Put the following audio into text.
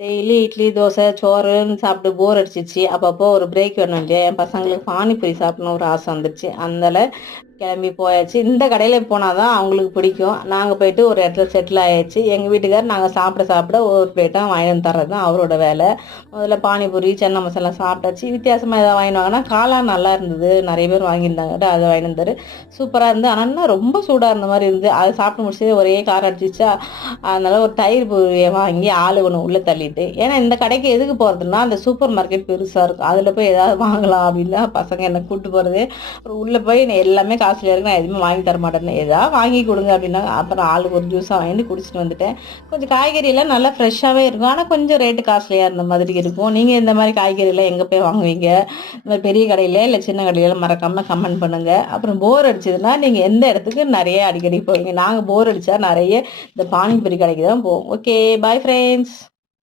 Daily idli dosa சோறுன்னு சாப்பிட்டு போர் அடிச்சிச்சு அப்பப்போ ஒரு பிரேக் வேணும் இல்லையா? என் பசங்களுக்கு பானிபூரி சாப்பிடணும் ஒரு ஆசை வந்துடுச்சு அதனால கிளம்பி போயாச்சு. இந்த கடையில் போனால் தான் அவங்களுக்கு பிடிக்கும். நாங்கள் போயிட்டு ஒரு இடத்துல செட்டில் ஆயாச்சு. எங்கள் வீட்டுக்கார் நாங்கள் சாப்பிட சாப்பிட ஒரு பிளேட்டாக வாங்கி வந்து தர்றது தான் அவரோட வேலை. முதல்ல பானிபூரி சென்னை மசாலா சாப்பிட்டாச்சு. வித்தியாசமாக எதாவது வாங்கினாங்கன்னா வாங்கினா காளான் நல்லா இருந்தது. நிறைய பேர் வாங்கியிருந்தாங்க. அதை வாங்கிட்டு வந்தார். சூப்பராக இருந்து ஆனால் என்ன ரொம்ப சூடாக இருந்த மாதிரி இருந்து அதை சாப்பிட்டு முடிச்சது ஒரே காரம் அடிச்சிச்சா அதனால் ஒரு தயிர் பூரியை வாங்கி ஆளு ஒன்று உள்ளே தள்ளிட்டு. ஏன்னா இந்த கடைக்கு எதுக்கு போகிறதுனா அந்த சூப்பர் மார்க்கெட் பெருசாக இருக்கும். அதில் போய் ஏதாவது வாங்கலாம் அப்படின்னா பசங்க என்னை கூப்பிட்டு போகிறது அப்புறம் உள்ளே போய் எல்லாமே காஸ்ட்லியாக இருக்கு நான் எதுவுமே வாங்கி தர மாட்டேன்னு ஏதாவது வாங்கி கொடுங்க அப்படின்னா அப்புறம் ஆளுக்கு ஒரு ஜூஸாக வாங்கிட்டு குடிச்சிட்டு வந்துட்டேன். கொஞ்சம் காய்கறியெல்லாம் நல்லா ஃப்ரெஷ்ஷாகவே இருக்கும். ஆனால் கொஞ்சம் ரேட்டு காஸ்ட்லியாக இருந்த மாதிரி இருக்கும். நீங்கள் இந்த மாதிரி காய்கறியெல்லாம் எங்கே போய் வாங்குவீங்க? இந்த மாதிரி பெரிய கடையில் இல்லை சின்ன கடையில மறக்காமல் கமெண்ட் பண்ணுங்கள் அப்புறம் போர் அடிச்சதுன்னா நீங்கள் எந்த இடத்துக்கு நிறைய அடிக்கடி போவீங்க? நாங்கள் போர் அடித்தா நிறைய இந்த பானிபூரி கடைக்கு தான் போவோம். Okay bye friends